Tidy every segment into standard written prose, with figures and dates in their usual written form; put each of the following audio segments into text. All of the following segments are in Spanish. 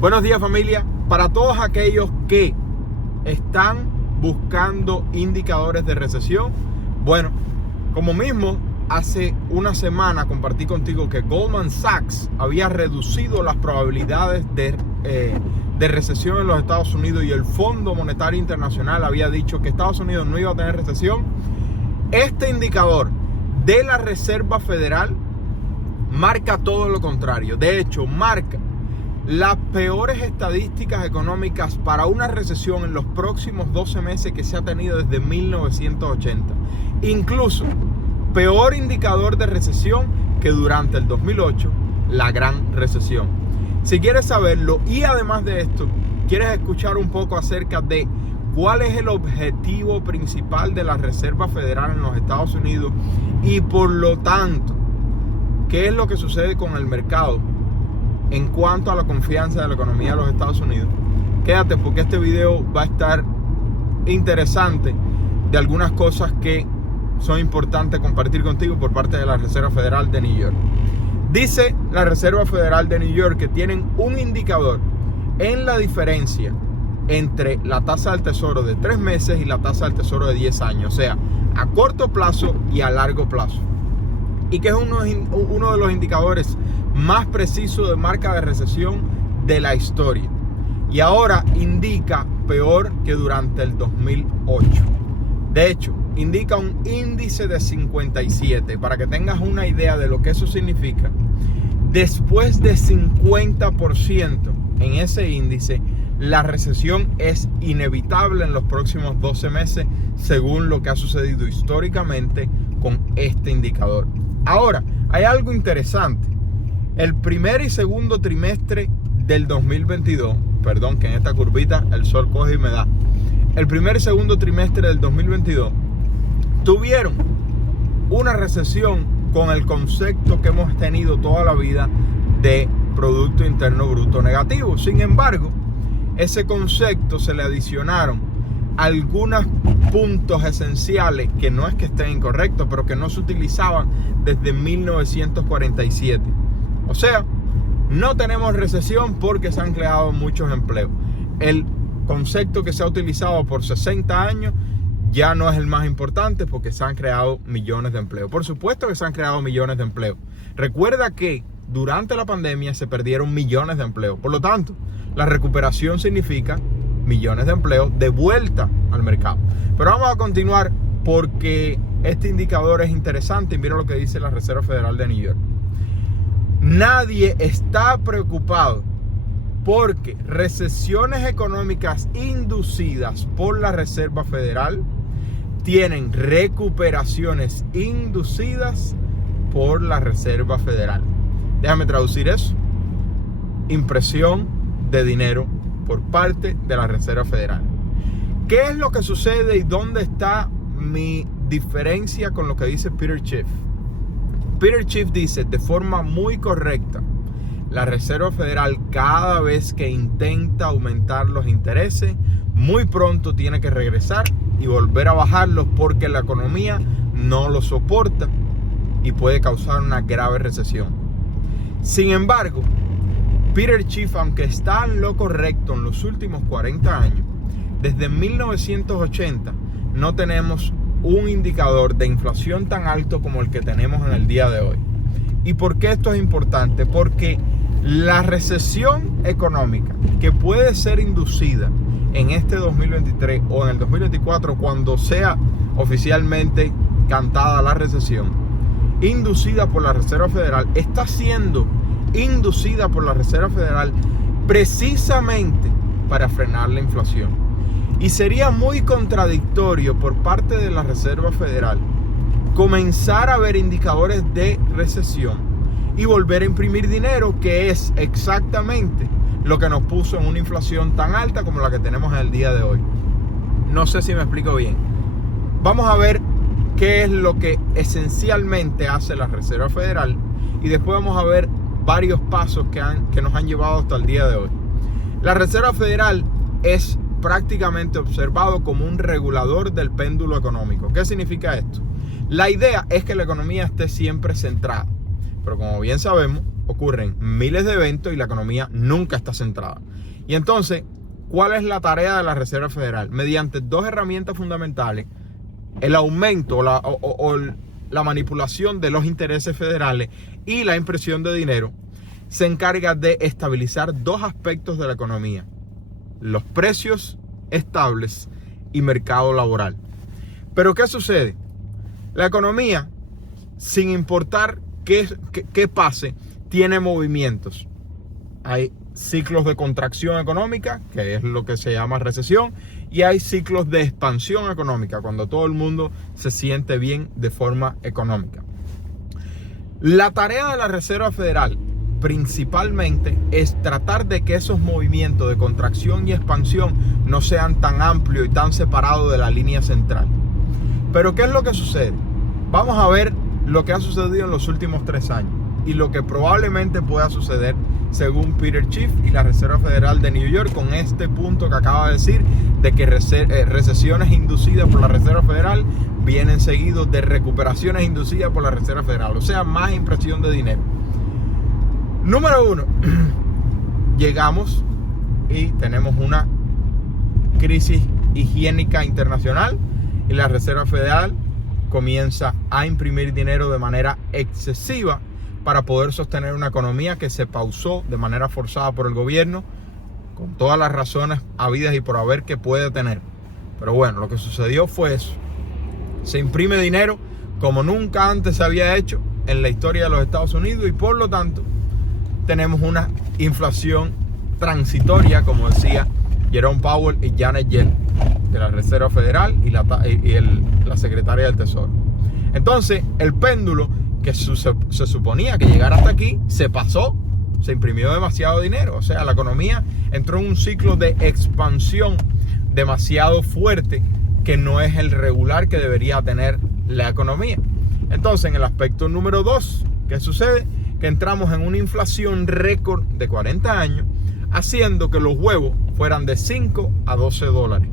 Buenos días, familia. Para todos aquellos que están buscando indicadores de recesión, bueno, como mismo hace una semana compartí contigo que Goldman Sachs había reducido las probabilidades de recesión en los Estados Unidos y el Fondo Monetario Internacional había dicho que Estados Unidos no iba a tener recesión. Este indicador de la Reserva Federal marca todo lo contrario. De hecho, marca las peores estadísticas económicas para una recesión en los próximos 12 meses que se ha tenido desde 1980. Incluso peor indicador de recesión que durante el 2008, la gran recesión. Si quieres saberlo y además de esto, quieres escuchar un poco acerca de cuál es el objetivo principal de la Reserva Federal en los Estados Unidos y por lo tanto, qué es lo que sucede con el mercado en cuanto a la confianza de la economía de los Estados Unidos, quédate porque este video va a estar interesante de algunas cosas que son importantes compartir contigo por parte de la Reserva Federal de New York. Dice la Reserva Federal de New York que tienen un indicador en la diferencia entre la tasa del tesoro de 3 meses y la tasa del tesoro de 10 años, o sea, a corto plazo y a largo plazo. Y que es uno de los indicadores más precisos de marca de recesión de la historia. Y ahora indica peor que durante el 2008. De hecho, indica un índice de 57. Para que tengas una idea de lo que eso significa, después de 50% en ese índice, la recesión es inevitable en los próximos 12 meses, según lo que ha sucedido históricamente con este indicador. Ahora, hay algo interesante. El primer y segundo trimestre del 2022, perdón que en esta curvita el sol coge y me da. El primer y segundo trimestre del 2022 tuvieron una recesión con el concepto que hemos tenido toda la vida de Producto Interno Bruto negativo. Sin embargo, ese concepto se le adicionaron algunos puntos esenciales que no es que estén incorrectos, pero que no se utilizaban desde 1947. O sea, no tenemos recesión porque se han creado muchos empleos. El concepto que se ha utilizado por 60 años ya no es el más importante porque se han creado millones de empleos. Por supuesto que se han creado millones de empleos. Recuerda que durante la pandemia se perdieron millones de empleos. Por lo tanto, la recuperación significa millones de empleos de vuelta al mercado. Pero vamos a continuar porque este indicador es interesante y mira lo que dice la Reserva Federal de New York. Nadie está preocupado porque recesiones económicas inducidas por la Reserva Federal tienen recuperaciones inducidas por la Reserva Federal. Déjame traducir eso. Impresión de dinero por parte de la Reserva Federal. ¿Qué es lo que sucede y dónde está mi diferencia con lo que dice Peter Schiff? Peter Schiff dice de forma muy correcta: la Reserva Federal cada vez que intenta aumentar los intereses, muy pronto tiene que regresar y volver a bajarlos porque la economía no lo soporta y puede causar una grave recesión. Sin embargo, Peter Schiff, aunque está en lo correcto en los últimos 40 años, desde 1980 no tenemos un indicador de inflación tan alto como el que tenemos en el día de hoy. ¿Y por qué esto es importante? Porque la recesión económica que puede ser inducida en este 2023 o en el 2024, cuando sea oficialmente cantada la recesión, inducida por la Reserva Federal, está siendo inducida por la Reserva Federal precisamente para frenar la inflación. Y sería muy contradictorio por parte de la Reserva Federal comenzar a ver indicadores de recesión y volver a imprimir dinero, que es exactamente lo que nos puso en una inflación tan alta como la que tenemos en el día de hoy. No sé si me explico bien. Vamos a ver qué es lo que esencialmente hace la Reserva Federal y después vamos a ver varios pasos que nos han llevado hasta el día de hoy. La Reserva Federal es prácticamente observado como un regulador del péndulo económico. ¿Qué significa esto? La idea es que la economía esté siempre centrada, pero como bien sabemos, ocurren miles de eventos y la economía nunca está centrada. Y entonces, ¿cuál es la tarea de la Reserva Federal? Mediante dos herramientas fundamentales, el aumento o la manipulación de los intereses federales y la impresión de dinero, se encarga de estabilizar dos aspectos de la economía: los precios estables y mercado laboral. Pero ¿qué sucede? La economía, sin importar qué pase, tiene movimientos. Hay ciclos de contracción económica, que es lo que se llama recesión, y hay ciclos de expansión económica, cuando todo el mundo se siente bien de forma económica. La tarea de la Reserva Federal principalmente es tratar de que esos movimientos de contracción y expansión no sean tan amplios y tan separados de la línea central. Pero ¿qué es lo que sucede? Vamos a ver lo que ha sucedido en los últimos 3 años y lo que probablemente pueda suceder según Peter Schiff y la Reserva Federal de New York, con este punto que acaba de decir de que recesiones inducidas por la Reserva Federal vienen seguidos de recuperaciones inducidas por la Reserva Federal, o sea, más impresión de dinero. Número 1, llegamos y tenemos una crisis higiénica internacional y la Reserva Federal comienza a imprimir dinero de manera excesiva para poder sostener una economía que se pausó de manera forzada por el gobierno, con todas las razones habidas y por haber que puede tener. Pero bueno, lo que sucedió fue eso. Se imprime dinero como nunca antes se había hecho en la historia de los Estados Unidos y por lo tanto tenemos una inflación transitoria, como decía Jerome Powell y Janet Yellen de la Reserva Federal y la secretaria del Tesoro. Entonces, el péndulo que se suponía que llegara hasta aquí se pasó, se imprimió demasiado dinero. O sea, la economía entró en un ciclo de expansión demasiado fuerte que no es el regular que debería tener la economía. Entonces, en el aspecto número 2, ¿qué sucede? Que entramos en una inflación récord de 40 años, haciendo que los huevos fueran de 5 a 12 dólares.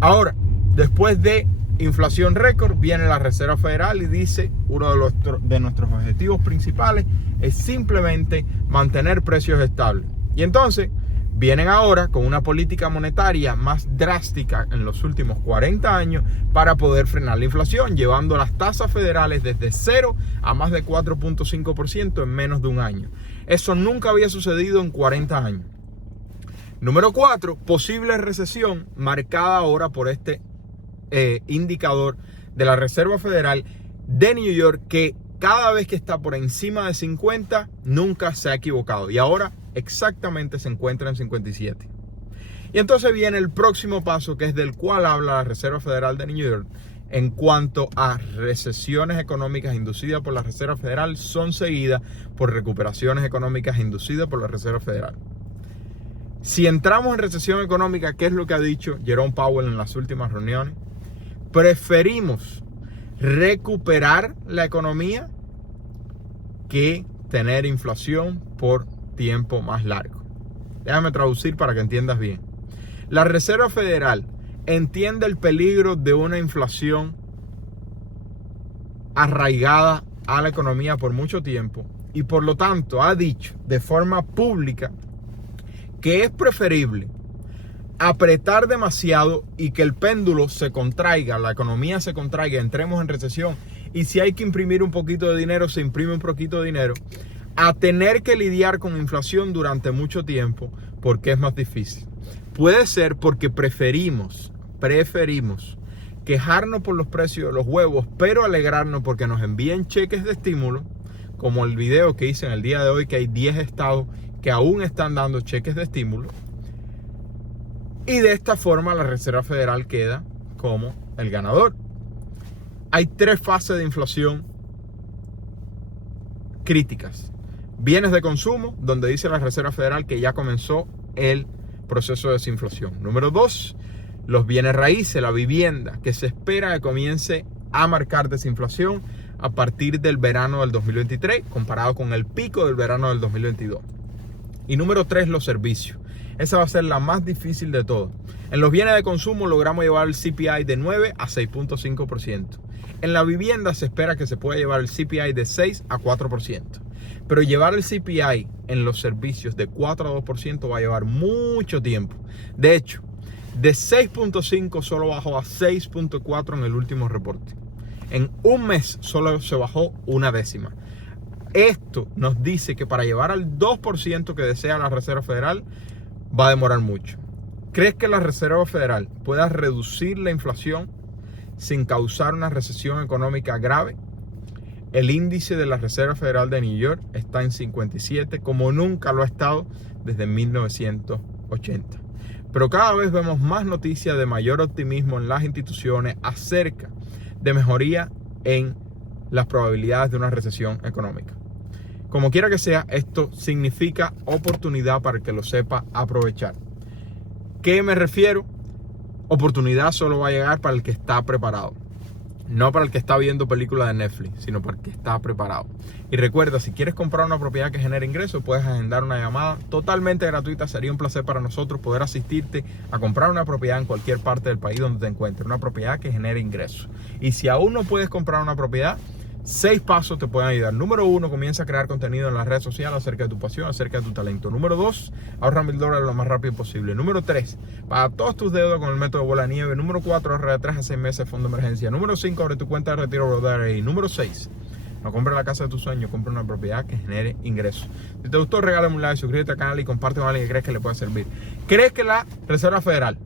Ahora, después de inflación récord, viene la Reserva Federal y dice: uno de nuestros objetivos principales es simplemente mantener precios estables. Y entonces vienen ahora con una política monetaria más drástica en los últimos 40 años para poder frenar la inflación, llevando las tasas federales desde 0 a más de 4.5% en menos de un año. Eso nunca había sucedido en 40 años. Número 4, posible recesión, marcada ahora por este indicador de la Reserva Federal de New York, que cada vez que está por encima de 50 nunca se ha equivocado, y ahora exactamente se encuentra en 57. Y entonces viene el próximo paso, que es del cual habla la Reserva Federal de New York en cuanto a recesiones económicas inducidas por la Reserva Federal, son seguidas por recuperaciones económicas inducidas por la Reserva Federal. Si entramos en recesión económica, ¿qué es lo que ha dicho Jerome Powell en las últimas reuniones? Preferimos recuperar la economía que tener inflación por tiempo más largo. Déjame traducir para que entiendas bien. La Reserva Federal entiende el peligro de una inflación arraigada a la economía por mucho tiempo y por lo tanto ha dicho de forma pública que es preferible apretar demasiado y que el péndulo se contraiga, la economía se contraiga, entremos en recesión, y si hay que imprimir un poquito de dinero, se imprime un poquito de dinero, a tener que lidiar con inflación durante mucho tiempo porque es más difícil. Puede ser porque preferimos quejarnos por los precios de los huevos, pero alegrarnos porque nos envíen cheques de estímulo, como el video que hice en el día de hoy, que hay 10 estados que aún están dando cheques de estímulo. Y de esta forma la Reserva Federal queda como el ganador. Hay 3 fases de inflación críticas. Bienes de consumo, donde dice la Reserva Federal que ya comenzó el proceso de desinflación. Número 2, los bienes raíces, la vivienda, que se espera que comience a marcar desinflación a partir del verano del 2023, comparado con el pico del verano del 2022. Y número 3, los servicios. Esa va a ser la más difícil de todo. En los bienes de consumo logramos llevar el CPI de 9 a 6.5%. En la vivienda se espera que se pueda llevar el CPI de 6 a 4%. Pero llevar el CPI en los servicios de 4 a 2% va a llevar mucho tiempo. De hecho, de 6.5 solo bajó a 6.4 en el último reporte. En un mes solo se bajó una décima. Esto nos dice que para llevar al 2% que desea la Reserva Federal va a demorar mucho. ¿Crees que la Reserva Federal pueda reducir la inflación sin causar una recesión económica grave? El índice de la Reserva Federal de New York está en 57, como nunca lo ha estado desde 1980. Pero cada vez vemos más noticias de mayor optimismo en las instituciones acerca de mejoría en las probabilidades de una recesión económica. Como quiera que sea, esto significa oportunidad para el que lo sepa aprovechar. ¿Qué me refiero? Oportunidad solo va a llegar para el que está preparado. No para el que está viendo películas de Netflix, sino para el que está preparado. Y recuerda, si quieres comprar una propiedad que genere ingresos, puedes agendar una llamada totalmente gratuita. Sería un placer para nosotros poder asistirte a comprar una propiedad en cualquier parte del país donde te encuentres. Una propiedad que genere ingresos. Y si aún no puedes comprar una propiedad, 6 pasos te pueden ayudar. Número 1, comienza a crear contenido en las redes sociales acerca de tu pasión, acerca de tu talento. Número 2, ahorra $1000 lo más rápido posible. Número 3, paga todos tus deudas con el método de bola de nieve. Número 4, ahorra de 3 a 6 meses de fondo de emergencia. Número 5, abre tu cuenta de retiro Rodari. Número 6, no compres la casa de tus sueños, compra una propiedad que genere ingresos. Si te gustó, regálame un like, suscríbete al canal y comparte con alguien que crees que le pueda servir. ¿Crees que la Reserva Federal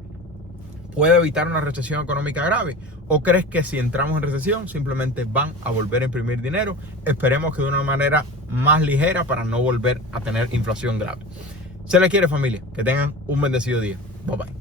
puede evitar una recesión económica grave? ¿O crees que si entramos en recesión simplemente van a volver a imprimir dinero? Esperemos que de una manera más ligera para no volver a tener inflación grave. Se les quiere, familia. Que tengan un bendecido día. Bye bye.